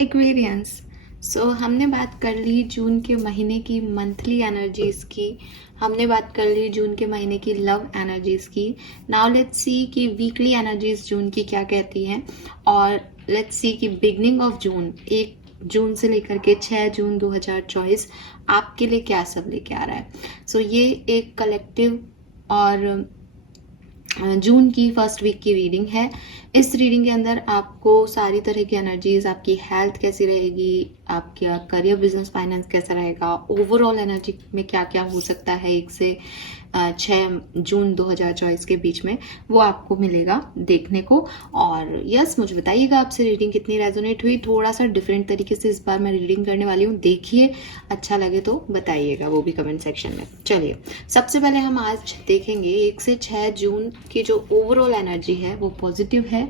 Aquarians. सो हमने बात कर ली जून के महीने की मंथली एनर्जीज की, हमने बात कर ली जून के महीने की लव एनर्जीज की। नाउ लेट्स सी कि वीकली एनर्जीज जून की क्या कहती हैं, और लेट्स सी कि बिगनिंग ऑफ जून, 1 जून से लेकर के 6 जून 2024 आपके लिए क्या सब लेके आ रहा है। सो ये एक कलेक्टिव और जून की फर्स्ट वीक की रीडिंग है। इस रीडिंग के अंदर आपको सारी तरह की एनर्जीज, आपकी हेल्थ कैसी रहेगी, आपका करियर, बिजनेस, फाइनेंस कैसा रहेगा, ओवरऑल एनर्जी में क्या क्या हो सकता है 1 से 6 जून 2024 के बीच में, वो आपको मिलेगा देखने को। और यस, मुझे बताइएगा आपसे रीडिंग कितनी रेजोनेट हुई। थोड़ा सा डिफरेंट तरीके से इस बार मैं रीडिंग करने वाली हूँ, देखिए अच्छा लगे तो बताइएगा, वो भी कमेंट सेक्शन में। चलिए, सबसे पहले हम आज देखेंगे 1 से 6 जून की जो ओवरऑल एनर्जी है वो पॉजिटिव है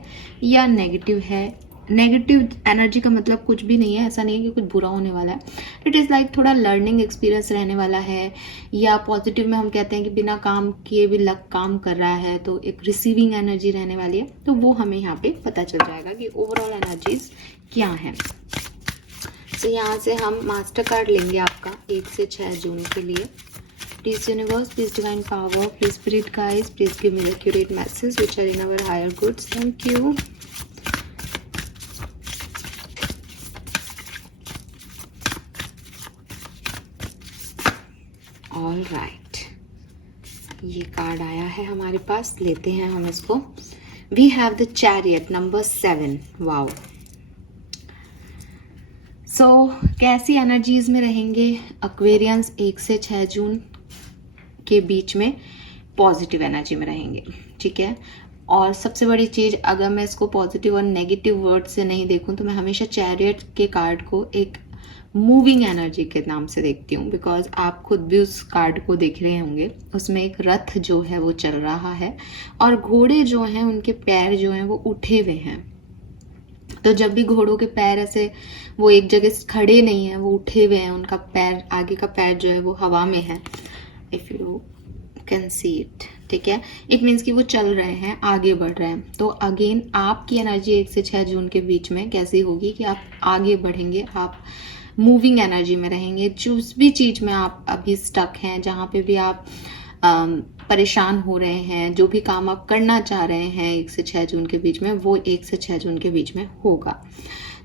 या नेगेटिव है। नेगेटिव एनर्जी का मतलब कुछ भी नहीं है, ऐसा नहीं है कि कुछ बुरा होने वाला है। इट इज़ लाइक थोड़ा लर्निंग एक्सपीरियंस रहने वाला है, या पॉजिटिव में हम कहते हैं कि बिना काम किए भी लक काम कर रहा है, तो एक रिसीविंग एनर्जी रहने वाली है। तो वो हमें यहाँ पे पता चल जाएगा कि ओवरऑल एनर्जीज क्या है। तो यहाँ से हम मास्टर कार्ड लेंगे आपका 1 से 6 जून के लिए। Please universe, please divine power, please spirit guides, please give me the accurate messages which are in our higher goods. Thank you. All right, ये कार्ड आया है हमारे पास, लेते हैं हम इसको। We have the Chariot number 7. Wow. So कैसी energies में रहेंगे एक्वेरियंस 1 से 6 जून के बीच में? पॉजिटिव एनर्जी में रहेंगे, ठीक है। और सबसे बड़ी चीज़, अगर मैं इसको पॉजिटिव और नेगेटिव वर्ड से नहीं देखूं तो मैं हमेशा चैरियट के कार्ड को एक मूविंग एनर्जी के नाम से देखती हूँ, बिकॉज आप खुद भी उस कार्ड को देख रहे होंगे। उसमें एक रथ जो है वो चल रहा है, और घोड़े जो हैं उनके पैर जो हैं वो उठे हुए हैं। तो जब भी घोड़ों के पैर ऐसे वो एक जगह खड़े नहीं है, वो उठे हुए हैं, उनका पैर, आगे का पैर जो है वो हवा में है, if you can see it, ठीक है। इट मीन्स कि वो चल रहे हैं, आगे बढ़ रहे हैं। तो अगेन आपकी एनर्जी 1 से 6 जून के बीच में कैसी होगी कि आप आगे बढ़ेंगे, आप मूविंग एनर्जी में रहेंगे। जिस भी चीज़ में आप अभी स्टक हैं, जहाँ पे भी आप परेशान हो रहे हैं, जो भी काम आप करना चाह रहे हैं 1 से 6 जून के बीच में, वो 1 से 6 जून के बीच में होगा।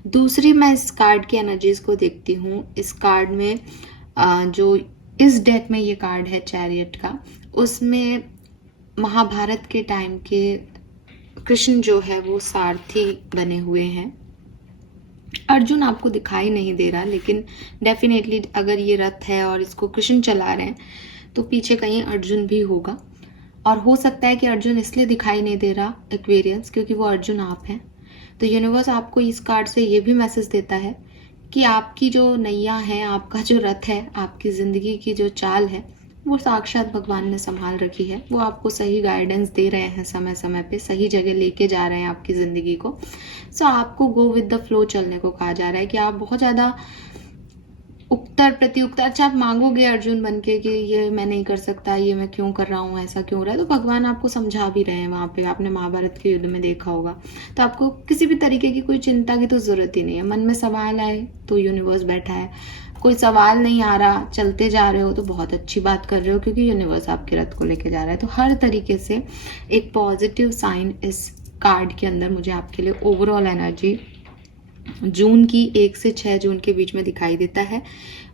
दूसरी, मैं इस कार्ड की एनर्जीज को देखती हूँ। इस कार्ड में जो इस डेक में ये कार्ड है चैरियट का, उसमें महाभारत के टाइम के कृष्ण जो है वो सारथी बने हुए हैं। अर्जुन आपको दिखाई नहीं दे रहा, लेकिन डेफिनेटली अगर ये रथ है और इसको कृष्ण चला रहे हैं तो पीछे कहीं अर्जुन भी होगा। और हो सकता है कि अर्जुन इसलिए दिखाई नहीं दे रहा एक्वेरियंस, क्योंकि वो अर्जुन आप हैं। तो यूनिवर्स आपको इस कार्ड से ये भी मैसेज देता है कि आपकी जो नैया है, आपका जो रथ है, आपकी ज़िंदगी की जो चाल है, वो साक्षात भगवान ने संभाल रखी है। वो आपको सही गाइडेंस दे रहे हैं, समय समय पे सही जगह लेके जा रहे हैं आपकी ज़िंदगी को। सो आपको गो विद द फ्लो चलने को कहा जा रहा है कि आप बहुत ज़्यादा उत्तर प्रत्युत्तर, अच्छा आप मांगोगे अर्जुन बन के कि ये मैं नहीं कर सकता, ये मैं क्यों कर रहा हूँ, ऐसा क्यों हो रहा है, तो भगवान आपको समझा भी रहे हैं वहाँ पे। आपने महाभारत के युद्ध में देखा होगा। तो आपको किसी भी तरीके की कोई चिंता की तो ज़रूरत ही नहीं है। मन में सवाल आए तो यूनिवर्स बैठा है, कोई सवाल नहीं आ रहा, चलते जा रहे हो तो बहुत अच्छी बात कर रहे हो, क्योंकि यूनिवर्स आपके रथ को लेके जा रहा है। तो हर तरीके से एक पॉजिटिव साइन इस कार्ड के अंदर मुझे आपके लिए ओवरऑल एनर्जी जून की 1 से 6 जून के बीच में दिखाई देता है।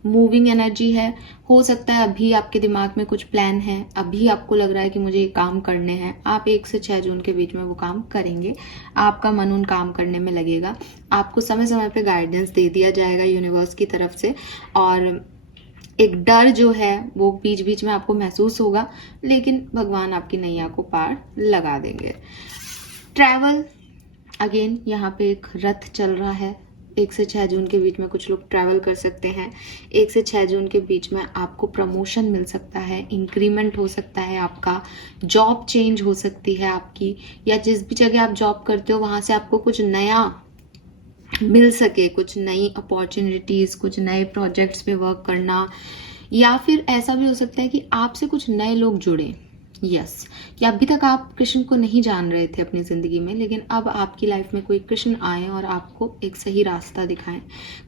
मूविंग एनर्जी है। हो सकता है अभी आपके दिमाग में कुछ प्लान है, अभी आपको लग रहा है कि मुझे ये काम करने हैं, आप 1 से 6 जून के बीच में वो काम करेंगे। आपका मन उन काम करने में लगेगा। आपको समय समय पे गाइडेंस दे दिया जाएगा यूनिवर्स की तरफ से, और एक डर जो है वो बीच बीच में आपको महसूस होगा, लेकिन भगवान आपकी नैया को पार लगा देंगे। ट्रैवल, अगेन यहाँ पे एक रथ चल रहा है। 1 से 6 जून के बीच में कुछ लोग ट्रैवल कर सकते हैं। 1 से 6 जून के बीच में आपको प्रमोशन मिल सकता है, इंक्रीमेंट हो सकता है, आपका जॉब चेंज हो सकती है आपकी, या जिस भी जगह आप जॉब करते हो वहाँ से आपको कुछ नया मिल सके, कुछ नई अपॉर्चुनिटीज़, कुछ नए प्रोजेक्ट्स पे वर्क करना, या फिर ऐसा भी हो सकता है कि आपसे कुछ नए लोग जुड़े, यस, कि अभी तक आप कृष्ण को नहीं जान रहे थे अपनी ज़िंदगी में, लेकिन अब आपकी लाइफ में कोई कृष्ण आए और आपको एक सही रास्ता दिखाएं।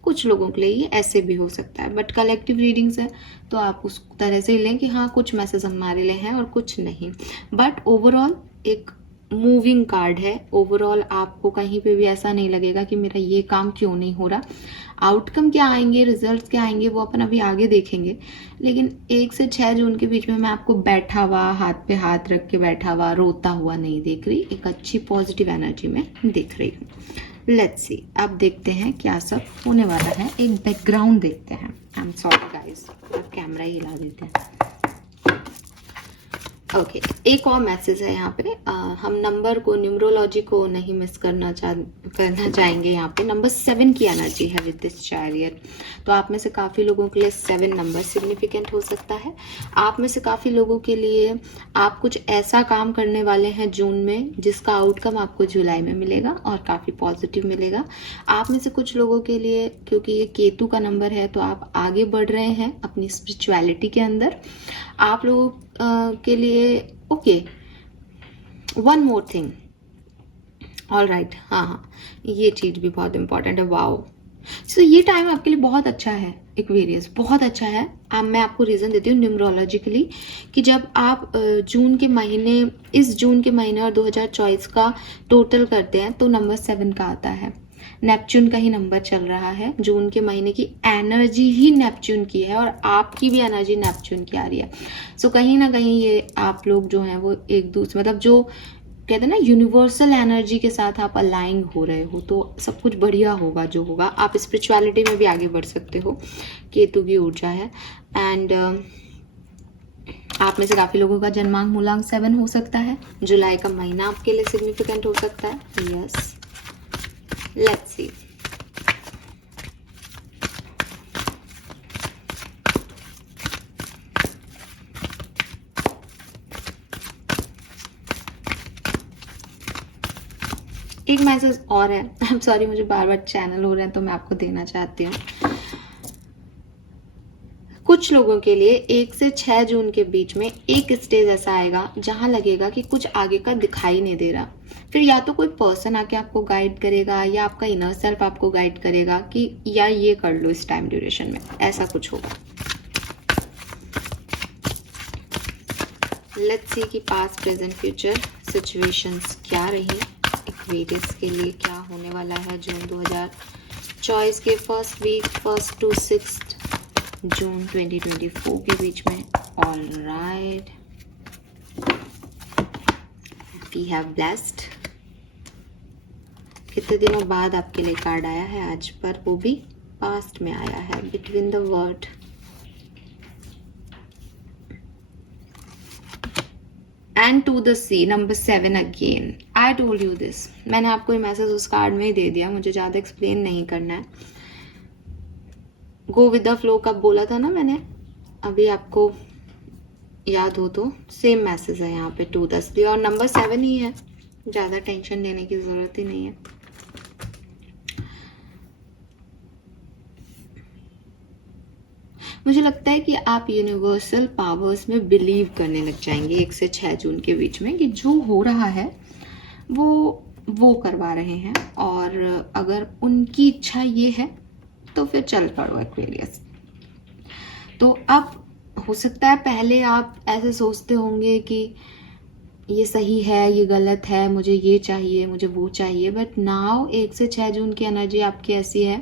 कुछ लोगों के लिए ये ऐसे भी हो सकता है, बट कलेक्टिव रीडिंग्स है तो आप उस तरह से ही लें कि हाँ कुछ मैसेज हमारे लिए हैं और कुछ नहीं। बट ओवरऑल एक मूविंग कार्ड है। ओवरऑल आपको कहीं पे भी ऐसा नहीं लगेगा कि मेरा ये काम क्यों नहीं हो रहा। आउटकम क्या आएंगे, रिजल्ट्स क्या आएंगे, वो अपन अभी आगे देखेंगे, लेकिन 1 से 6 जून के बीच में मैं आपको बैठा हुआ, हाथ पे हाथ रख के बैठा हुआ, रोता हुआ नहीं देख रही। एक अच्छी पॉजिटिव एनर्जी में देख रही हूँ। लेट्स सी, अब देखते हैं क्या सब होने वाला है। एक बैकग्राउंड देखते हैं। आई एम सॉरी गाइस, अब कैमरा ही हिला देते हैं। ओके, एक और मैसेज है यहाँ पे। हम नंबर को, न्यूमरोलॉजी को नहीं मिस करना चाहेंगे। यहाँ पे नंबर 7 की एनर्जी है विद दिस चैरियट। तो आप में से काफ़ी लोगों के लिए 7 नंबर सिग्निफिकेंट हो सकता है। आप में से काफ़ी लोगों के लिए आप कुछ ऐसा काम करने वाले हैं जून में जिसका आउटकम आपको जुलाई में मिलेगा और काफ़ी पॉजिटिव मिलेगा। आप में से कुछ लोगों के लिए, क्योंकि ये केतु का नंबर है, तो आप आगे बढ़ रहे हैं अपनी स्पिरिचुअलिटी के अंदर। आप लोगों के लिए okay, one more thing, all right, हाँ, ये चीज़ भी बहुत इंपॉर्टेंट है। वाओ, सो ये टाइम आपके लिए बहुत अच्छा है एक्वेरियस, बहुत अच्छा है। अब मैं आपको रीज़न देती हूँ न्यूमरोलॉजिकली कि जब आप जून के महीने, इस जून के महीने और 2024 का टोटल करते हैं तो नंबर 7 का आता है। नेपच्यून का ही नंबर चल रहा है। जून के महीने की एनर्जी ही नेपच्यून की है और आपकी भी एनर्जी नेपच्यून की आ रही है। सो कहीं ना कहीं ये आप लोग जो हैं वो एक दूसरे, मतलब जो कहते हैं ना यूनिवर्सल एनर्जी के साथ आप अलाइन हो रहे हो, तो सब कुछ बढ़िया होगा जो होगा। आप स्पिरिचुअलिटी में भी आगे बढ़ सकते हो। केतु की ऊर्जा है। एंड आप में से काफ़ी लोगों का जन्मांक मूलांक 7 हो सकता है। जुलाई का महीना आपके लिए सिग्निफिकेंट हो सकता है। Yes, let's see. एक मैसेज और है, आई एम सॉरी, मुझे बार बार चैनल हो रहे हैं तो मैं आपको देना चाहती हूँ। कुछ लोगों के लिए 1 से 6 जून के बीच में एक स्टेज ऐसा आएगा जहां लगेगा कि कुछ आगे का दिखाई नहीं दे रहा। फिर या तो कोई पर्सन आके आपको गाइड करेगा या आपका इनर सेल्फ आपको गाइड करेगा कि या ये कर लो इस टाइम ड्यूरेशन में, ऐसा कुछ होगा। लेट्स सी कि पास्ट प्रेजेंट फ्यूचर सिचुएशंस क्या रही एक्वेरियस के लिए, क्या होने वाला है जून 2024 के फर्स्ट वीक, 1 to 6 जून 2024 के बीच में। All right, we have blessed. कितने दिनों बाद आपके लिए कार्ड आया है आज, पर वो भी पास्ट में आया है। Between the word, and to the sea, number 7 again. I told you this, मैंने आपको ये मैसेज उस कार्ड में ही दे दिया, मुझे ज़्यादा एक्सप्लेन नहीं करना है। गो विद द फ्लो कब बोला था ना मैंने, अभी आपको याद हो तो सेम मैसेज है यहाँ पे, 2 द सी, और नंबर 7 ही है, ज़्यादा टेंशन लेने की ज़रूरत ही नहीं है। मुझे लगता है कि आप यूनिवर्सल पावर्स में बिलीव करने लग जाएंगे 1 से 6 जून के बीच में, कि जो हो रहा है वो करवा रहे हैं, और अगर उनकी इच्छा ये है तो फिर चल पड़ो एक्वेरियस। तो अब हो सकता है पहले आप ऐसे सोचते होंगे कि ये सही है, ये गलत है, मुझे ये चाहिए, मुझे वो चाहिए, बट नाउ 1 से 6 जून की एनर्जी आपकी ऐसी है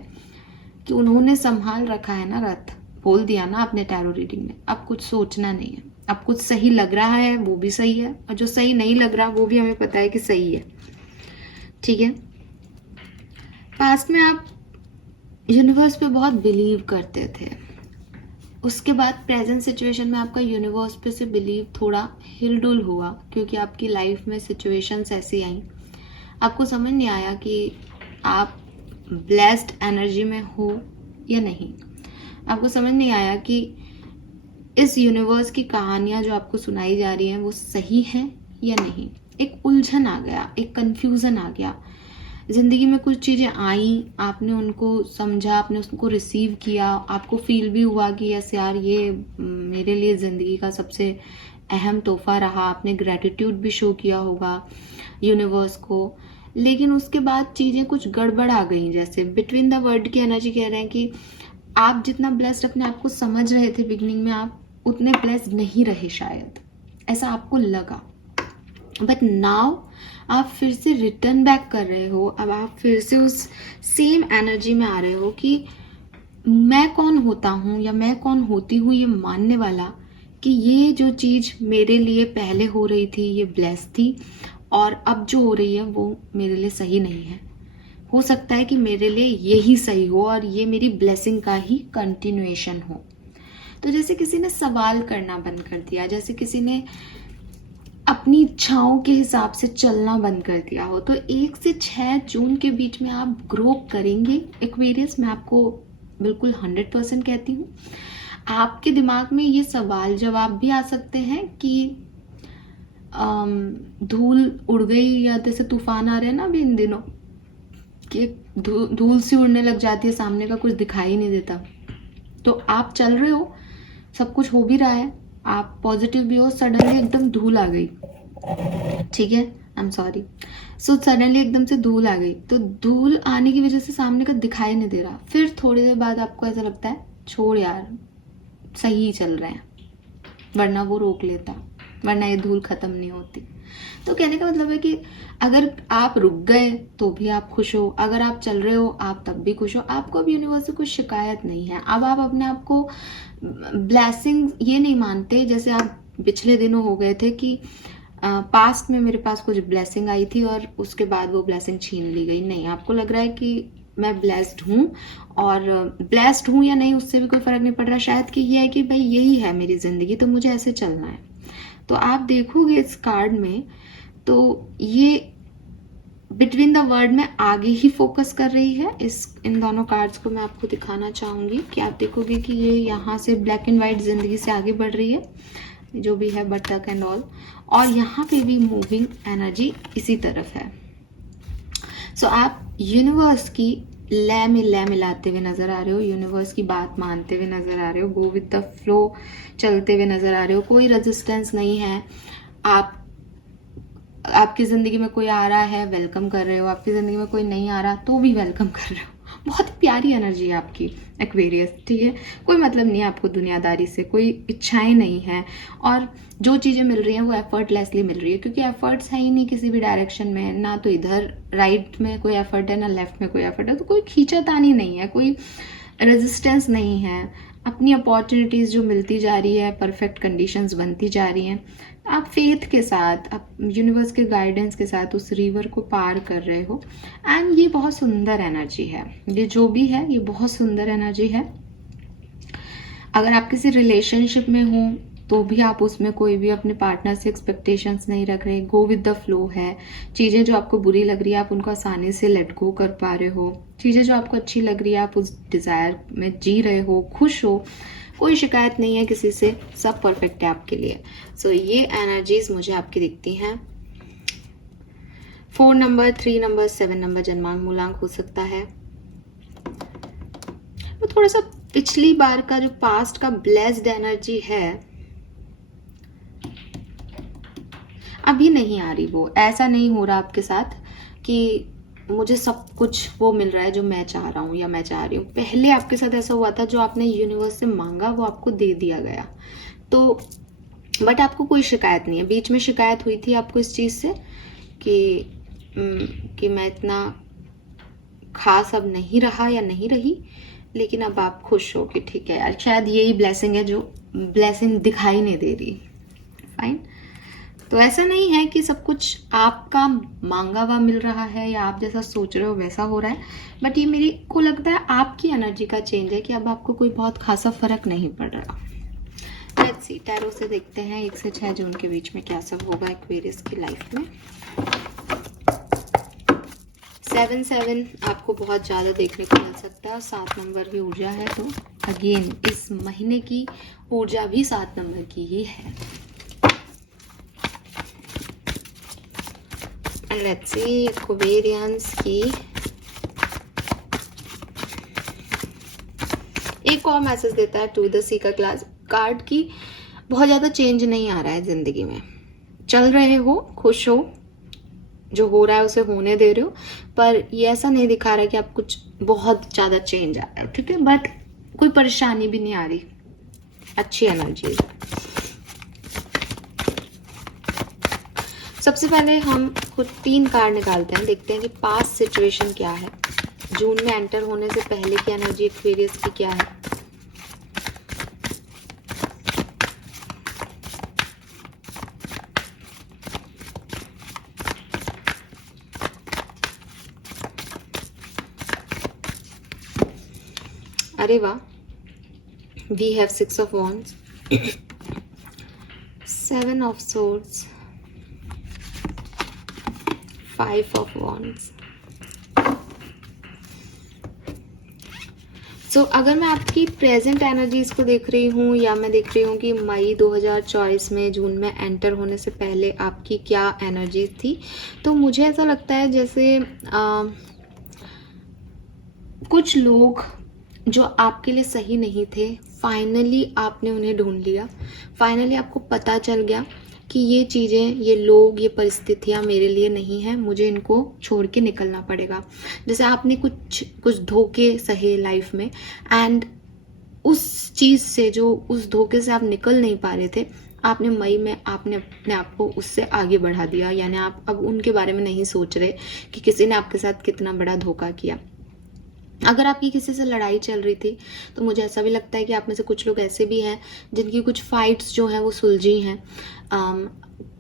कि उन्होंने संभाल रखा है ना रथ। बोल दिया ना आपने टैरो रीडिंग में, अब कुछ सोचना नहीं है। अब कुछ सही लग रहा है वो भी सही है, और जो सही नहीं लग रहा वो भी हमें पता है कि सही है। ठीक है, पास्ट में आप यूनिवर्स पे बहुत बिलीव करते थे, उसके बाद प्रेजेंट सिचुएशन में आपका यूनिवर्स पे से बिलीव थोड़ा हिलडुल हुआ, क्योंकि आपकी लाइफ में सिचुएशंस ऐसी आई, आपको समझ नहीं आया कि आप ब्लेस्ड एनर्जी में हो या नहीं। आपको समझ नहीं आया कि इस यूनिवर्स की कहानियां जो आपको सुनाई जा रही हैं वो सही हैं या नहीं। एक उलझन आ गया, एक कंफ्यूजन आ गया। ज़िंदगी में कुछ चीज़ें आई, आपने उनको समझा, आपने उसको रिसीव किया, आपको फील भी हुआ कि यस यार ये मेरे लिए ज़िंदगी का सबसे अहम तोहफा रहा, आपने ग्रैटिट्यूड भी शो किया होगा यूनिवर्स को, लेकिन उसके बाद चीज़ें कुछ गड़बड़ आ गई। जैसे बिटवीन द वर्ड की एनर्जी कह रहे हैं कि आप जितना ब्लेस्ड अपने आप को समझ रहे थे बिगनिंग में, आप उतने ब्लेस्ड नहीं रहे शायद, ऐसा आपको लगा। बट नाउ आप फिर से रिटर्न बैक कर रहे हो, अब आप फिर से उस सेम एनर्जी में आ रहे हो कि मैं कौन होता हूँ या मैं कौन होती हूँ ये मानने वाला कि ये जो चीज़ मेरे लिए पहले हो रही थी ये ब्लेस थी, और अब जो हो रही है वो मेरे लिए सही नहीं है। हो सकता है कि मेरे लिए यही सही हो और ये मेरी ब्लेसिंग का ही कंटिन्यूएशन हो। तो जैसे किसी ने सवाल करना बंद कर दिया, जैसे किसी ने अपनी इच्छाओं के हिसाब से चलना बंद कर दिया हो, तो 1 से 6 जून के बीच में आप ग्रो करेंगे एक्वेरियस। मैं आपको बिल्कुल 100% कहती हूँ। आपके दिमाग में ये सवाल जवाब भी आ सकते हैं कि धूल उड़ गई, या जैसे तूफान आ रहे हैं ना अभी इन दिनों कि धूल सी उड़ने लग जाती है, सामने का कुछ दिखाई नहीं देता। तो आप चल रहे हो, सब कुछ हो भी रहा है, आप पॉजिटिव भी हो, सडनली एकदम धूल आ गई, ठीक है, I am sorry. So suddenly एकदम से धूल आ गई, तो धूल आने की वजह से सामने का दिखाई नहीं दे रहा। फिर थोड़ी देर बाद आपको ऐसा लगता है छोड़ यार, सही चल रहे हैं, वरना वो रोक लेता, वरना ये धूल खत्म नहीं होती। तो कहने का मतलब है कि अगर आप रुक गए तो भी आप खुश हो, अगर आप चल रहे हो आप तब भी खुश हो, आपको अब यूनिवर्स से कुछ शिकायत नहीं है। अब आप अपने आप को ब्लेसिंग ये नहीं मानते जैसे आप पिछले दिनों हो गए थे कि पास्ट में मेरे पास कुछ ब्लेसिंग आई थी और उसके बाद वो ब्लेसिंग छीन ली गई। नहीं, आपको लग रहा है कि मैं ब्लेस्ड हूँ, और ब्लेस्ड हूँ या नहीं उससे भी कोई फर्क नहीं पड़ रहा। शायद कि ये है कि भाई यही है मेरी ज़िंदगी, तो मुझे ऐसे चलना है। तो आप देखोगे इस कार्ड में, तो ये बिटवीन द वर्ड में आगे ही फोकस कर रही है। इन दोनों कार्ड्स को मैं आपको दिखाना चाहूँगी कि आप देखोगे कि ये यहाँ से ब्लैक एंड वाइट ज़िंदगी से आगे बढ़ रही है, जो भी है बटक एंड ऑल, और यहाँ पे भी मूविंग एनर्जी इसी तरफ है। सो आप यूनिवर्स की लय में लय मिलाते हुए नजर आ रहे हो, यूनिवर्स की बात मानते हुए नजर आ रहे हो, गो विद द फ्लो चलते हुए नजर आ रहे हो। कोई रेजिस्टेंस नहीं है। आपकी ज़िंदगी में कोई आ रहा है, वेलकम कर रहे हो, आपकी ज़िंदगी में कोई नहीं आ रहा तो भी वेलकम कर रहे हो। बहुत प्यारी एनर्जी है आपकी एक्वेरियस, ठीक है। कोई मतलब नहीं है आपको दुनियादारी से, कोई इच्छाएं नहीं है, और जो चीज़ें मिल रही हैं वो एफर्टलेसली मिल रही है, क्योंकि एफर्ट्स है ही नहीं किसी भी डायरेक्शन में, ना तो इधर राइट में कोई एफर्ट है ना लेफ्ट में कोई एफर्ट है, तो कोई खींचातानी नहीं है, कोई रेजिस्टेंस नहीं है। अपनी अपॉर्चुनिटीज़ जो मिलती जा रही है, परफेक्ट कंडीशंस बनती जा रही हैं, आप फेथ के साथ, आप यूनिवर्स के गाइडेंस के साथ उस रिवर को पार कर रहे हो। एंड ये बहुत सुंदर एनर्जी है, ये जो भी है ये बहुत सुंदर एनर्जी है। अगर आप किसी रिलेशनशिप में हो तो भी आप उसमें कोई भी अपने पार्टनर से एक्सपेक्टेशंस नहीं रख रहे, गो विद द फ्लो है। चीज़ें जो आपको बुरी लग रही है आप उनको आसानी से लेट गो कर पा रहे हो, चीज़ें जो आपको अच्छी लग रही है आप उस डिज़ायर में जी रहे हो, खुश हो, कोई शिकायत नहीं है किसी से, सब परफेक्ट है आपके लिए। सो ये एनर्जीज मुझे आपकी दिखती हैं। 4 नंबर, 3 नंबर, 7 नंबर जन्मांक मूलांक हो सकता है। वो थोड़ा सा पिछली बार का जो पास्ट का ब्लेस्ड एनर्जी है अभी नहीं आ रही, वो ऐसा नहीं हो रहा आपके साथ कि मुझे सब कुछ वो मिल रहा है जो मैं चाह रहा हूँ या मैं चाह रही हूँ। पहले आपके साथ ऐसा हुआ था, जो आपने यूनिवर्स से मांगा वो आपको दे दिया गया। तो बट आपको कोई शिकायत नहीं है। बीच में शिकायत हुई थी आपको इस चीज़ से कि मैं इतना खास अब नहीं रहा या नहीं रही, लेकिन अब आप खुश हो कि ठीक है यार, शायद यही ब्लेसिंग है जो ब्लेसिंग दिखाई नहीं दे रही। फाइन। तो ऐसा नहीं है कि सब कुछ आपका मांगा हुआ मिल रहा है या आप जैसा सोच रहे हो वैसा हो रहा है, बट ये मेरे को लगता है आपकी एनर्जी का चेंज है कि अब आपको कोई बहुत खासा फर्क नहीं पड़ रहा। लेट्स सी, टैरो से देखते हैं 1 से 6 जून के बीच में क्या सब होगा एक्वेरियस की लाइफ में। 7 आपको बहुत ज़्यादा देखने को मिल सकता है, और 7 नंबर की ऊर्जा है, तो अगेन इस महीने की ऊर्जा भी 7 नंबर की ही है। लेट्स सी एक्वेरियंस की एक और मैसेज देता है टू द सी का क्लास कार्ड की। बहुत ज़्यादा चेंज नहीं आ रहा है ज़िंदगी में। चल रहे हो, खुश हो, जो हो रहा है उसे होने दे रहे हो, पर ये ऐसा नहीं दिखा रहा है कि आप कुछ बहुत ज़्यादा चेंज आ रहा है, ठीक है। बट कोई परेशानी भी नहीं आ रही, अच्छी एनर्जी। सबसे पहले हम खुद 3 कार्ड निकालते हैं, देखते हैं कि पास्ट सिचुएशन क्या है, जून में एंटर होने से पहले की एनर्जी एक्वेरियस की क्या है। अरे वाह, we have 6 of wands, 7 of swords, 5 of wands. So अगर मैं आपकी प्रेजेंट एनर्जीज को देख रही हूँ, या मैं देख रही हूँ कि मई 2024 में जून में एंटर होने से पहले आपकी क्या एनर्जीज थी, तो मुझे ऐसा लगता है जैसे कुछ लोग जो आपके लिए सही नहीं थे, फाइनली आपने उन्हें ढूंढ लिया, फाइनली आपको पता चल गया कि ये चीज़ें, ये लोग, ये परिस्थितियाँ मेरे लिए नहीं हैं, मुझे इनको छोड़ के निकलना पड़ेगा। जैसे आपने कुछ धोखे सहे लाइफ में, एंड उस चीज़ से, जो उस धोखे से आप निकल नहीं पा रहे थे, आपने मई में आपने अपने आप को उससे आगे बढ़ा दिया, यानी आप अब उनके बारे में नहीं सोच रहे कि किसी ने आपके साथ कितना बड़ा धोखा किया। अगर आपकी किसी से लड़ाई चल रही थी, तो मुझे ऐसा भी लगता है कि आप में से कुछ लोग ऐसे भी हैं जिनकी कुछ फाइट्स जो हैं वो सुलझी हैं।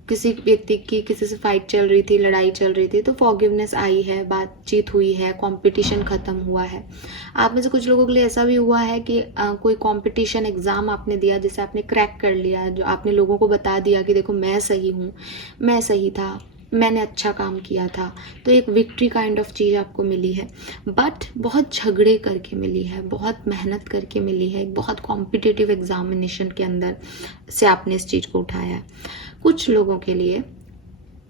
किसी व्यक्ति की किसी से फाइट चल रही थी, लड़ाई चल रही थी, तो फॉरगिवनेस आई है, बातचीत हुई है, कंपटीशन ख़त्म हुआ है। आप में से कुछ लोगों के लिए ऐसा भी हुआ है कि कोई कंपटीशन एग्ज़ाम आपने दिया जिसे आपने क्रैक कर लिया, जो आपने लोगों को बता दिया कि देखो मैं सही हूँ, मैं सही था, मैंने अच्छा काम किया था, तो एक विक्ट्री काइंड ऑफ चीज़ आपको मिली है। बट बहुत झगड़े करके मिली है, बहुत मेहनत करके मिली है, एक बहुत कॉम्पिटिटिव एग्जामिनेशन के अंदर से आपने इस चीज़ को उठाया है। कुछ लोगों के लिए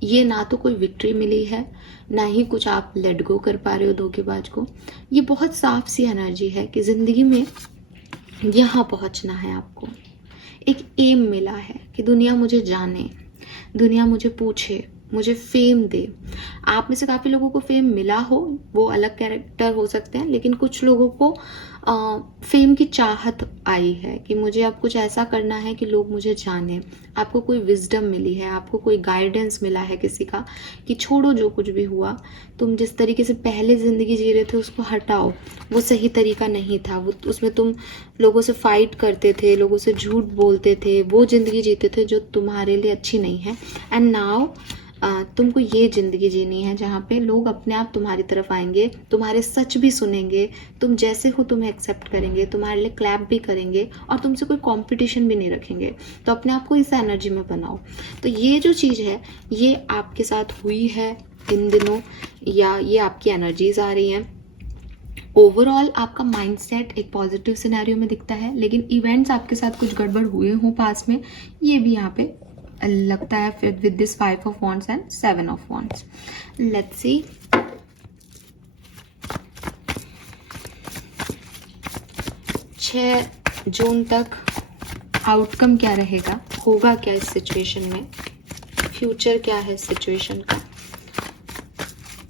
ये ना तो कोई विक्ट्री मिली है, ना ही कुछ आप लेट गो कर पा रहे हो धोखेबाज को। ये बहुत साफ सी एनर्जी है कि ज़िंदगी में यहाँ पहुँचना है आपको। एक एम मिला है कि दुनिया मुझे जाने, दुनिया मुझे पूछे, मुझे फेम दे। आप में से काफ़ी लोगों को फेम मिला हो, वो अलग कैरेक्टर हो सकते हैं, लेकिन कुछ लोगों को फेम की चाहत आई है कि मुझे अब कुछ ऐसा करना है कि लोग मुझे जाने। आपको कोई विजडम मिली है, आपको कोई गाइडेंस मिला है किसी का कि छोड़ो जो कुछ भी हुआ, तुम जिस तरीके से पहले ज़िंदगी जी रहे थे उसको हटाओ, वो सही तरीका नहीं था, वो उसमें तुम लोगों से फाइट करते थे, लोगों से झूठ बोलते थे, वो ज़िंदगी जीते थे जो तुम्हारे लिए अच्छी नहीं है। एंड नाउ तुमको ये ज़िंदगी जीनी है जहाँ पे लोग अपने आप तुम्हारी तरफ आएंगे, तुम्हारे सच भी सुनेंगे, तुम जैसे हो तुम्हें एक्सेप्ट करेंगे, तुम्हारे लिए क्लैप भी करेंगे, और तुमसे कोई कंपटीशन भी नहीं रखेंगे। तो अपने आप को इस एनर्जी में बनाओ। तो ये जो चीज़ है ये आपके साथ हुई है इन दिनों, या ये आपकी एनर्जीज आ रही हैं। ओवरऑल आपका माइंडसेट एक पॉजिटिव सिनेरियो में दिखता है, लेकिन इवेंट्स आपके साथ कुछ गड़बड़ हुए हों पास में, ये भी यहाँ पे लगता है फिर with this 5 of wands and 7 of wands. Let's see 6 June तक आउटकम क्या रहेगा, होगा क्या इस सिचुएशन में, फ्यूचर क्या है सिचुएशन का।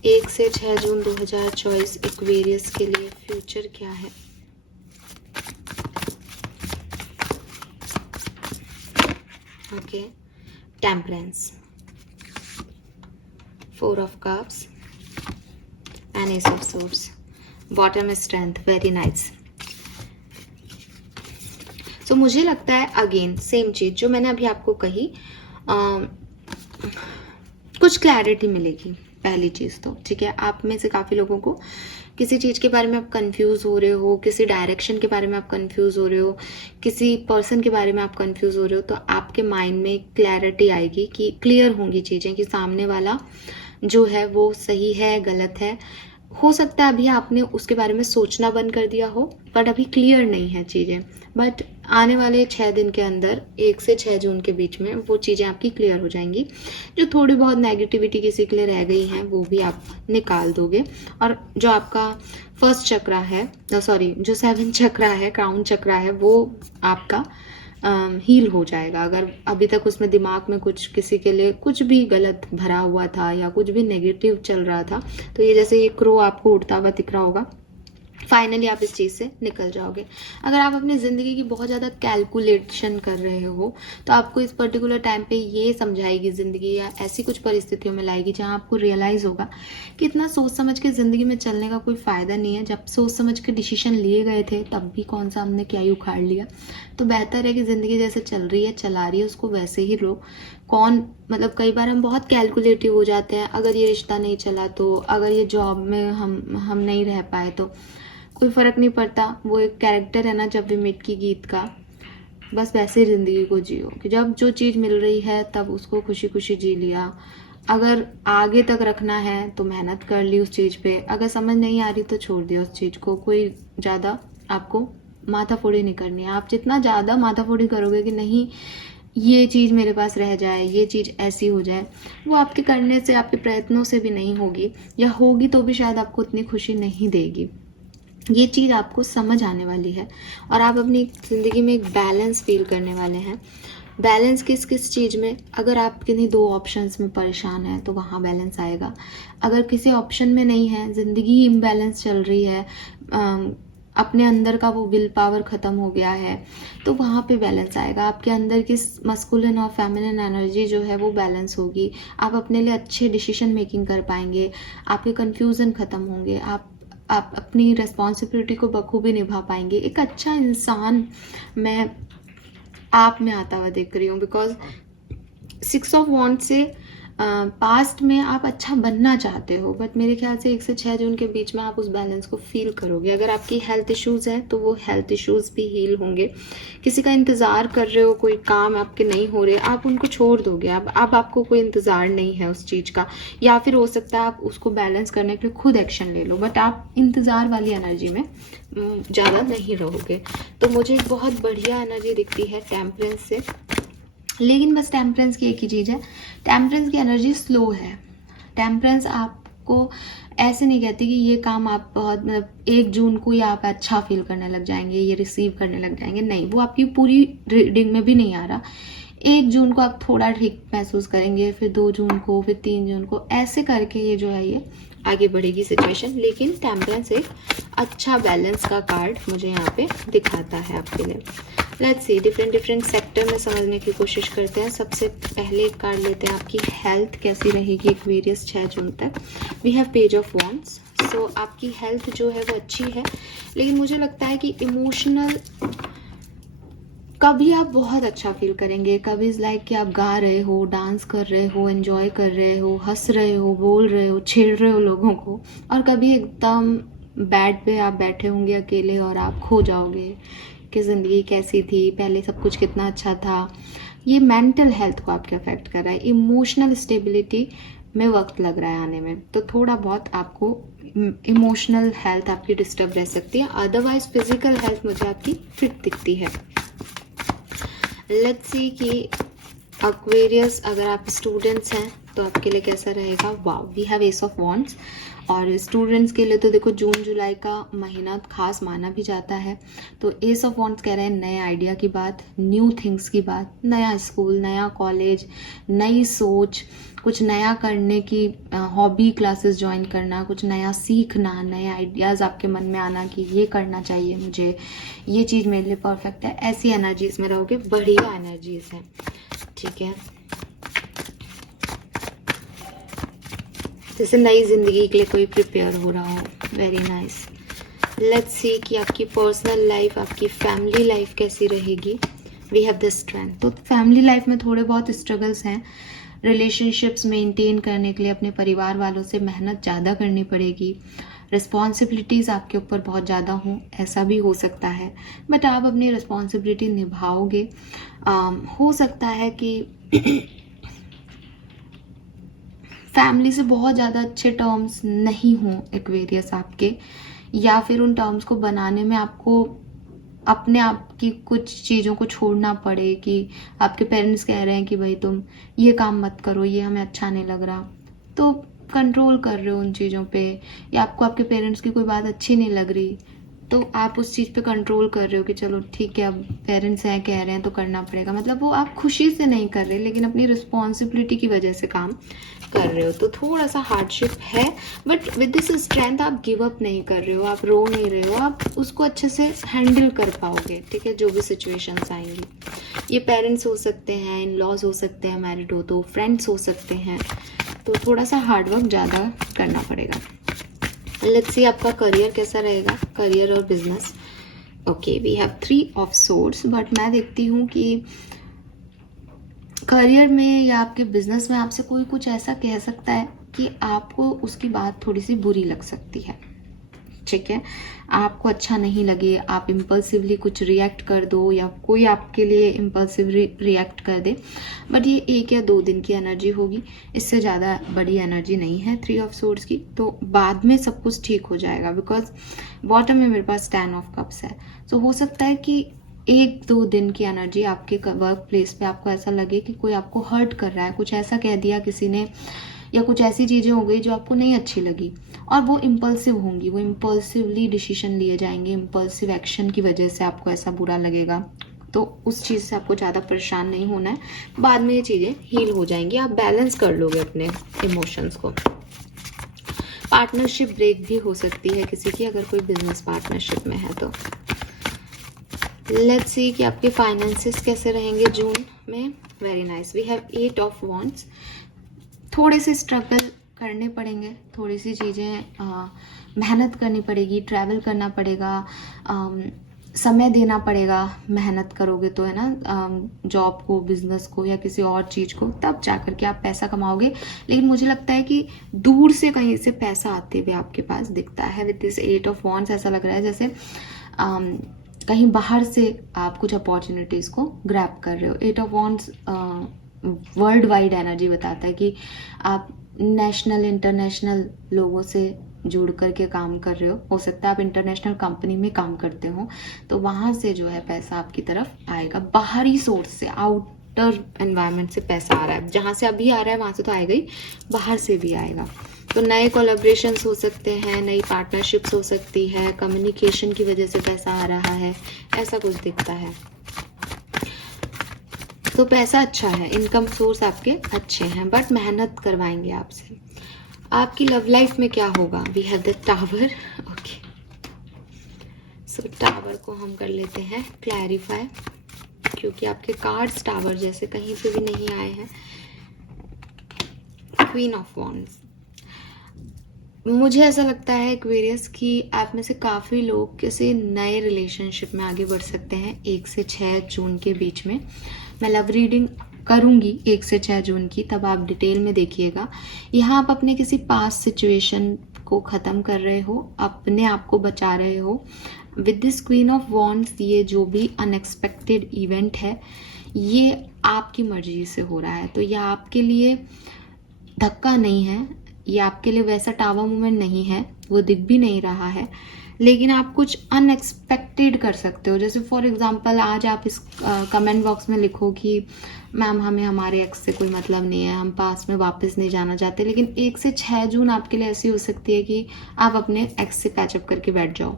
1 से 6 जून 2024 एक्वेरियस के लिए फ्यूचर क्या है। Okay, temperance, 4 of cups and ace of swords, bottom is strength, very nice। so मुझे लगता है अगेन सेम चीज जो मैंने अभी आपको कही, कुछ क्लैरिटी मिलेगी। पहली चीज तो ठीक है, आप में से काफी लोगों को किसी चीज़ के बारे में आप कंफ्यूज हो रहे हो, किसी डायरेक्शन के बारे में आप कंफ्यूज हो रहे हो, किसी पर्सन के बारे में आप कंफ्यूज हो रहे हो, तो आपके माइंड में क्लैरिटी आएगी कि क्लियर होंगी चीज़ें कि सामने वाला जो है वो सही है गलत है। हो सकता है अभी आपने उसके बारे में सोचना बंद कर दिया हो, बट अभी क्लियर नहीं है चीज़ें, बट आने वाले 6 दिन के अंदर 1 से 6 जून के बीच में वो चीज़ें आपकी क्लियर हो जाएंगी। जो थोड़ी बहुत नेगेटिविटी किसी के लिए रह गई हैं वो भी आप निकाल दोगे, और जो आपका फर्स्ट चक्रा है, सॉरी जो 7 चक्रा है, क्राउन चक्रा है, वो आपका हील हो जाएगा। अगर अभी तक उसमें दिमाग में कुछ किसी के लिए कुछ भी गलत भरा हुआ था या कुछ भी नेगेटिव चल रहा था, तो ये जैसे ये क्रो आपको उड़ता हुआ दिख रहा होगा, फाइनली आप इस चीज़ से निकल जाओगे। अगर आप अपनी ज़िंदगी की बहुत ज़्यादा कैलकुलेशन कर रहे हो, तो आपको इस पर्टिकुलर टाइम पे ये समझाएगी ज़िंदगी, या ऐसी कुछ परिस्थितियों में लाएगी जहाँ आपको रियलाइज़ होगा कि इतना सोच समझ के ज़िंदगी में चलने का कोई फ़ायदा नहीं है। जब सोच समझ के डिसीजन लिए गए थे तब भी कौन सा हमने क्या ही उखाड़ लिया। तो बेहतर है कि ज़िंदगी जैसे चल रही है, चला रही है, उसको वैसे ही लो। कौन मतलब कई बार हम बहुत कैलकुलेटिव हो जाते हैं, अगर ये रिश्ता नहीं चला तो, अगर ये जॉब में हम नहीं रह पाए तो कोई फ़र्क नहीं पड़ता। वो एक कैरेक्टर है ना जब वी मेट की गीत का, बस वैसे ही ज़िंदगी को जियो कि जब जो चीज़ मिल रही है तब उसको खुशी खुशी जी लिया। अगर आगे तक रखना है तो मेहनत कर ली उस चीज़ पे, अगर समझ नहीं आ रही तो छोड़ दिया उस चीज़ को। कोई ज़्यादा आपको माथाफोड़ी नहीं करनी है। आप जितना ज़्यादा माथाफोड़ी करोगे कि नहीं ये चीज़ मेरे पास रह जाए, ये चीज़ ऐसी हो जाए, वो आपके करने से, आपके प्रयत्नों से भी नहीं होगी, या होगी तो भी शायद आपको उतनी खुशी नहीं देगी। ये चीज़ आपको समझ आने वाली है और आप अपनी ज़िंदगी में एक बैलेंस फील करने वाले हैं। बैलेंस किस किस चीज़ में, अगर आप किन्हीं दो ऑप्शंस में परेशान हैं तो वहाँ बैलेंस आएगा। अगर किसी ऑप्शन में नहीं है, ज़िंदगी ही इम्बैलेंस चल रही है, अपने अंदर का वो विल पावर ख़त्म हो गया है, तो वहाँ पे बैलेंस आएगा। आपके अंदर की मस्कुलिन और फेमिनिन एनर्जी जो है वो बैलेंस होगी। आप अपने लिए अच्छे डिसीजन मेकिंग कर पाएंगे, आपके कन्फ्यूज़न ख़त्म होंगे, आप अपनी रिस्पॉन्सिबिलिटी को बखूबी निभा पाएंगे। एक अच्छा इंसान मैं आप में आता हुआ देख रही हूँ, बिकॉज 6 ऑफ वॉन्ड से पास्ट में आप अच्छा बनना चाहते हो, बट मेरे ख्याल से 1 से 6 जून के बीच में आप उस बैलेंस को फील करोगे। अगर आपकी हेल्थ इश्यूज़ हैं तो वो हेल्थ इश्यूज़ भी हील होंगे। किसी का इंतज़ार कर रहे हो, कोई काम आपके नहीं हो रहे, आप उनको छोड़ दोगे। अब आपको कोई इंतज़ार नहीं है उस चीज़ का, या फिर हो सकता है आप उसको बैलेंस करने के लिए खुद एक्शन ले लो, बट आप इंतज़ार वाली एनर्जी में ज़्यादा नहीं रहोगे। तो मुझे एक बहुत बढ़िया एनर्जी दिखती है टेम्परेंस से, लेकिन बस टेम्परेंस की एक ही चीज़ है, टेम्परेंस की एनर्जी स्लो है। टेम्परेंस आपको ऐसे नहीं कहती कि ये काम आप बहुत मतलब 1 जून को ही आप अच्छा फील करने लग जाएंगे, ये रिसीव करने लग जाएंगे, नहीं, वो आपकी पूरी रीडिंग में भी नहीं आ रहा। 1 जून को आप थोड़ा ठीक महसूस करेंगे, फिर 2 जून को, फिर 3 जून को, ऐसे करके ये जो है ये आगे बढ़ेगी सिचुएशन। लेकिन टेम्परेंस एक अच्छा बैलेंस का कार्ड मुझे यहाँ पे दिखाता है आपके लिए। लेट्स सी, डिफरेंट सेक्टर में समझने की कोशिश करते हैं। सबसे पहले एक कार्ड लेते हैं, आपकी हेल्थ कैसी रहेगी एक्वेरियस 6 जून तक। We have page of wands. So आपकी हेल्थ जो है वो अच्छी है, लेकिन मुझे लगता है कि इमोशनल कभी आप बहुत अच्छा फील करेंगे, कभी इज़ लाइक कि आप गा रहे हो, डांस कर रहे हो, एंजॉय कर रहे हो, हंस रहे हो, बोल रहे हो, छेड़ रहे हो लोगों को, और कभी एकदम बेड पे आप बैठे होंगे अकेले और आप खो जाओगे कि ज़िंदगी कैसी थी, पहले सब कुछ कितना अच्छा था। ये मेंटल हेल्थ को आपके अफेक्ट कर रहा है। इमोशनल स्टेबिलिटी में वक्त लग रहा है आने में, तो थोड़ा बहुत आपको इमोशनल हेल्थ आपकी डिस्टर्ब रह सकती है। अदरवाइज फिजिकल हेल्थ मुझे आपकी फिट दिखती है। लेट्स सी कि एक्वेरियस अगर आप स्टूडेंट्स हैं तो आपके लिए कैसा रहेगा। वाह, we have ace of wands. और स्टूडेंट्स के लिए तो देखो जून जुलाई का महीना खास माना भी जाता है। तो एस ऑफ वॉन्ड्स कह रहे हैं नए आइडिया की बात, न्यू थिंग्स की बात, नया स्कूल, नया कॉलेज, नई सोच, कुछ नया करने की, हॉबी क्लासेस ज्वाइन करना, कुछ नया सीखना, नए आइडियाज़ आपके मन में आना कि ये करना चाहिए मुझे, ये चीज़ मेरे लिए परफेक्ट है। ऐसी एनर्जीज में रहोगे, बढ़िया एनर्जीज हैं, ठीक है। जैसे नई जिंदगी के लिए कोई प्रिपेयर हो रहा हो, वेरी नाइस। लेट्स सी कि आपकी पर्सनल लाइफ, आपकी फैमिली लाइफ कैसी रहेगी। We have the strength. तो फैमिली लाइफ में थोड़े बहुत स्ट्रगल्स हैं। रिलेशनशिप्स मेंटेन करने के लिए अपने परिवार वालों से मेहनत ज़्यादा करनी पड़ेगी। रिस्पॉन्सिबिलिटीज़ आपके ऊपर बहुत ज़्यादा हों, ऐसा भी हो सकता है, बट आप अपनी रिस्पॉन्सिबिलिटी निभाओगे। हो सकता है कि फैमिली से बहुत ज़्यादा अच्छे टर्म्स नहीं हों एक्वेरियस आपके, या फिर उन टर्म्स को बनाने में आपको अपने आप की कुछ चीज़ों को छोड़ना पड़े कि आपके पेरेंट्स कह रहे हैं कि भाई तुम ये काम मत करो, ये हमें अच्छा नहीं लग रहा, तो कंट्रोल कर रहे हो उन चीज़ों पे, या आपको आपके पेरेंट्स की कोई बात अच्छी नहीं लग रही तो आप उस चीज़ पे कंट्रोल कर रहे हो कि चलो ठीक है, अब पेरेंट्स हैं, कह रहे हैं तो करना पड़ेगा, मतलब वो आप खुशी से नहीं कर रहे लेकिन अपनी रिस्पॉन्सिबिलिटी की वजह से काम कर रहे हो, तो थोड़ा सा हार्डशिप है। बट विद दिस स्ट्रेंथ आप गिव अप नहीं कर रहे हो, आप रो नहीं रहे हो, आप उसको अच्छे से हैंडल कर पाओगे, ठीक है, जो भी सिचुएशंस आएंगी। ये पेरेंट्स हो सकते हैं, इन लॉज हो सकते हैं, मैरिड हो तो फ्रेंड्स हो सकते हैं, तो थोड़ा सा हार्डवर्क ज़्यादा करना पड़ेगा। लेट्स सी आपका करियर कैसा रहेगा, करियर और business. Okay, we have 3 of swords, but मैं देखती हूँ कि करियर में या आपके बिजनेस में आपसे कोई कुछ ऐसा कह सकता है कि आपको उसकी बात थोड़ी सी बुरी लग सकती है, ठीक है, आपको अच्छा नहीं लगे, आप इम्पल्सिवली कुछ रिएक्ट कर दो या कोई आपके लिए इम्पल्सिव रिएक्ट कर दे, बट ये 1 या 2 दिन की एनर्जी होगी, इससे ज़्यादा बड़ी एनर्जी नहीं है 3 ऑफ सोर्ड्स की। तो बाद में सब कुछ ठीक हो जाएगा, बिकॉज बॉटम में मेरे पास 10 ऑफ कप्स है। तो हो सकता है कि 1-2 दिन की एनर्जी आपके वर्क प्लेस पे आपको ऐसा लगे कि कोई आपको हर्ट कर रहा है, कुछ ऐसा कह दिया किसी ने, या कुछ ऐसी चीज़ें हो गई जो आपको नहीं अच्छी लगी, और वो इम्पल्सिव होंगी, वो इम्पल्सिवली डिसीजन लिए जाएंगे, इम्पल्सिव एक्शन की वजह से आपको ऐसा बुरा लगेगा। तो उस चीज़ से आपको ज़्यादा परेशान नहीं होना है, बाद में ये चीज़ें हील हो जाएंगी, आप बैलेंस कर लोगे अपने इमोशंस को। पार्टनरशिप ब्रेक भी हो सकती है किसी की, अगर कोई बिजनेस पार्टनरशिप में है तो। लेट्स सी कि आपके फाइनेंसेस कैसे रहेंगे जून में। Very nice, we have 8 of wands. थोड़े से स्ट्रगल करने पड़ेंगे, थोड़ी सी चीज़ें मेहनत करनी पड़ेगी, ट्रैवल करना पड़ेगा, समय देना पड़ेगा, मेहनत करोगे तो, है ना, जॉब को, बिजनेस को या किसी और चीज़ को, तब जा कर के आप पैसा कमाओगे। लेकिन मुझे लगता है कि दूर से कहीं से पैसा आते हुए आपके पास दिखता है। विद दिस 8 ऑफ वॉन्ड्स ऐसा लग रहा है जैसे कहीं बाहर से आप कुछ अपॉर्चुनिटीज़ को ग्रैब कर रहे हो। 8 of wands world wide energy बताता है कि आप नेशनल इंटरनेशनल लोगों से जुड़ करके काम कर रहे हो सकता है आप इंटरनेशनल कंपनी में काम करते हो, तो वहाँ से जो है पैसा आपकी तरफ आएगा, बाहरी सोर्स से, आउटर एनवायरनमेंट से पैसा आ रहा है, जहाँ से अभी आ रहा है वहाँ से तो आएगा ही, बाहर से भी आएगा। तो नए कोलैबोरेशंस हो सकते हैं, नई पार्टनरशिप्स हो सकती है, कम्युनिकेशन की वजह से पैसा आ रहा है, ऐसा कुछ दिखता है। तो पैसा अच्छा है, इनकम सोर्स आपके अच्छे हैं, बट मेहनत करवाएंगे आपसे। आपकी लव लाइफ में क्या होगा? We have the tower. Okay, so tower को हम कर लेते हैं क्लैरिफाई, क्योंकि आपके कार्ड्स टावर जैसे कहीं पे भी नहीं आए हैं। क्वीन ऑफ वॉन्ड्स, मुझे ऐसा लगता है एक्वेरियस की आप में से काफ़ी लोग किसी नए रिलेशनशिप में आगे बढ़ सकते हैं 1 से 6 जून के बीच में। मैं लव रीडिंग करूंगी 1 से 6 जून की, तब आप डिटेल में देखिएगा। यहाँ आप अपने किसी पास्ट सिचुएशन को ख़त्म कर रहे हो, अपने आप को बचा रहे हो। With this queen of wands, ये जो भी अनएक्सपेक्टेड इवेंट है ये आपकी मर्जी से हो रहा है, तो यह आपके लिए धक्का नहीं है, ये आपके लिए वैसा टावर मोमेंट नहीं है, वो दिख भी नहीं रहा है, लेकिन आप कुछ अनएक्सपेक्टेड कर सकते हो। जैसे फॉर एग्जांपल आज आप इस कमेंट बॉक्स में लिखो कि मैम हमें हमारे एक्स से कोई मतलब नहीं है, हम पास में वापस नहीं जाना चाहते, लेकिन 1 से 6 जून आपके लिए ऐसी हो सकती है कि आप अपने एक्स से पैचअप करके बैठ जाओ,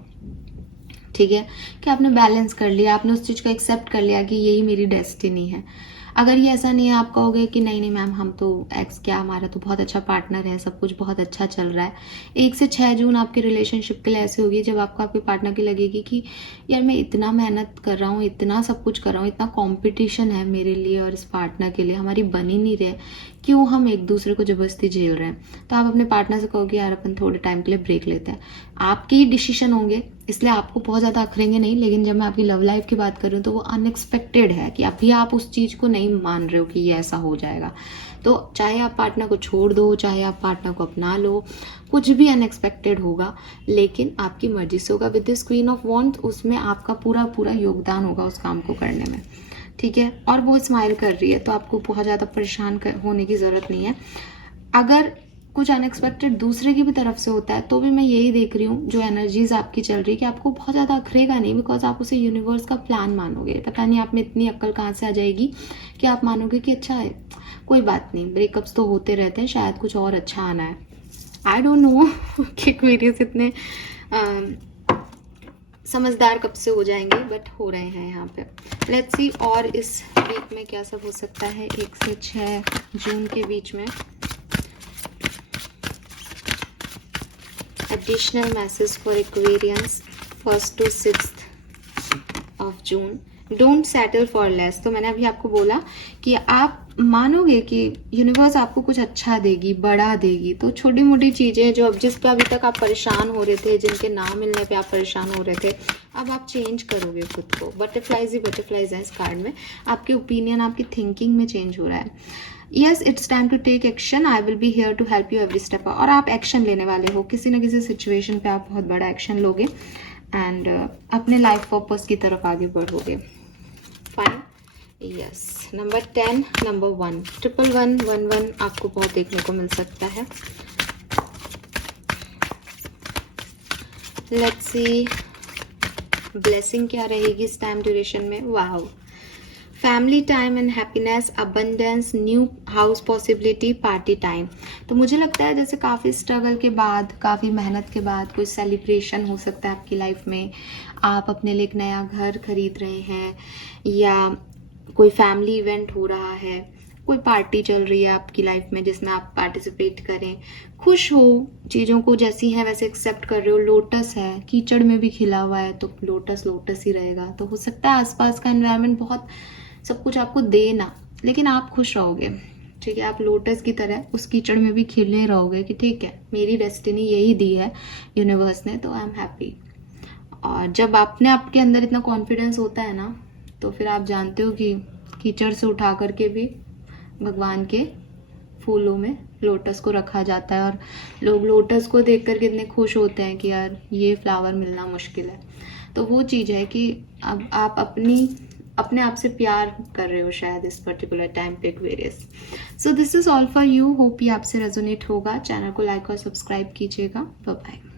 ठीक है, कि आपने बैलेंस कर लिया, आपने उस चीज़ को एक्सेप्ट कर लिया कि यही मेरी डेस्टिनी है। अगर ये ऐसा नहीं है, आप कहोगे कि नहीं नहीं मैम हम तो एक्स क्या, हमारा तो बहुत अच्छा पार्टनर है, सब कुछ बहुत अच्छा चल रहा है, 1 से 6 जून आपके रिलेशनशिप के लिए ऐसे होगी जब आपको आपके पार्टनर की लगेगी कि यार मैं इतना मेहनत कर रहा हूँ, इतना सब कुछ कर रहा हूँ, इतना कंपटीशन है मेरे लिए और इस पार्टनर के लिए, हमारी बन ही नहीं रहे, क्यों हम एक दूसरे को जबरदस्ती झेल रहे हैं। तो आप अपने पार्टनर से कहोगे यार अपन थोड़े टाइम के लिए ब्रेक लेते हैं। आपके ही डिसीजन होंगे, इसलिए आपको बहुत ज़्यादा अखरेंगे नहीं, लेकिन जब मैं आपकी लव लाइफ की बात कर रही हूँ तो वो अनएक्सपेक्टेड है कि अभी आप उस चीज़ को नहीं मान रहे हो कि ये ऐसा हो जाएगा। तो चाहे आप पार्टनर को छोड़ दो, चाहे आप पार्टनर को अपना लो, कुछ भी अनएक्सपेक्टेड होगा, लेकिन आपकी मर्जी से होगा। With this queen of wands, उसमें आपका पूरा पूरा योगदान होगा उस काम को करने में, ठीक है, और वो स्माइल कर रही है, तो आपको बहुत ज़्यादा परेशान होने की ज़रूरत नहीं है। अगर कुछ अनएक्सपेक्टेड दूसरे की भी तरफ से होता है तो भी मैं यही देख रही हूँ, जो एनर्जीज आपकी चल रही है कि आपको बहुत ज़्यादा अखरेगा नहीं, बिकॉज आप उसे यूनिवर्स का प्लान मानोगे। पता नहीं आप में इतनी अक्ल कहाँ से आ जाएगी कि आप मानोगे कि अच्छा है, कोई बात नहीं, ब्रेकअप्स तो होते रहते हैं, शायद कुछ और अच्छा आना है। आई डोंट नो कि एक्वेरियस इतने समझदार कब से हो जाएंगे, बट हो रहे हैं यहाँ पे। लेट्स सी और इस वीक में क्या सब हो सकता है 1 से 6 जून के बीच में। Additional message for Aquarians 1 to 6 of June. Don't settle for less. तो मैंने अभी आपको बोला कि आप मानोगे कि यूनिवर्स आपको कुछ अच्छा देगी, बड़ा देगी। तो छोटी मोटी चीज़ें जो अब जिस पे अभी तक आप परेशान हो रहे थे, जिनके ना मिलने पे आप परेशान हो रहे थे, अब आप चेंज करोगे खुद को। बटरफ्लाइज ही बटरफ्लाइज हैं इस कार्ड में। आपके ओपिनियन, आपकी थिंकिंग में चेंज हो रहा है। Yes, it's time to take action. I will be here to help you every step. और आप एक्शन लेने वाले हो किसी न किसी सिचुएशन पे, आप बहुत बड़ा एक्शन लोगे एंड अपने लाइफ पर्पस की तरफ आगे बढ़ोगे। फाइन। यस, नंबर 10, नंबर 1, 1111 आपको बहुत देखने को मिल सकता है। लेट्स सी ब्लेसिंग क्या रहेगी इस टाइम ड्यूरेशन में। Wow, family time and happiness, abundance, new house possibility, party time. तो मुझे लगता है जैसे काफ़ी स्ट्रगल के बाद, काफ़ी मेहनत के बाद कोई सेलिब्रेशन हो सकता है आपकी लाइफ में। आप अपने लिए एक नया घर खरीद रहे हैं, या कोई फैमिली इवेंट हो रहा है, कोई पार्टी चल रही है आपकी लाइफ में जिसमें आप पार्टिसिपेट करें, खुश हो, चीज़ों को जैसी हैं वैसे एक्सेप्ट कर रहे हो। लोटस है, कीचड़ में भी खिला हुआ है, तो लोटस लोटस ही रहेगा। तो हो सकता है आसपास का एनवायरनमेंट बहुत सब कुछ आपको दे ना, लेकिन आप खुश रहोगे। ठीक है, आप लोटस की तरह उस कीचड़ में भी खिले रहोगे कि ठीक है, मेरी डेस्टिनी यही दी है यूनिवर्स ने, तो आई एम हैप्पी। और जब आपने आपके अंदर इतना कॉन्फिडेंस होता है ना, तो फिर आप जानते हो कि कीचड़ से उठा करके भी भगवान के फूलों में लोटस को रखा जाता है। और लोग लोटस को देख कर कितने खुश होते हैं कि यार ये फ्लावर मिलना मुश्किल है। तो वो चीज़ है कि अब आप अपने आप से प्यार कर रहे हो शायद इस पर्टिकुलर टाइम पे Aquarius. So this is all for you. Hope ये आपसे रेजोनेट होगा। चैनल को लाइक और सब्सक्राइब कीजिएगा। Bye bye.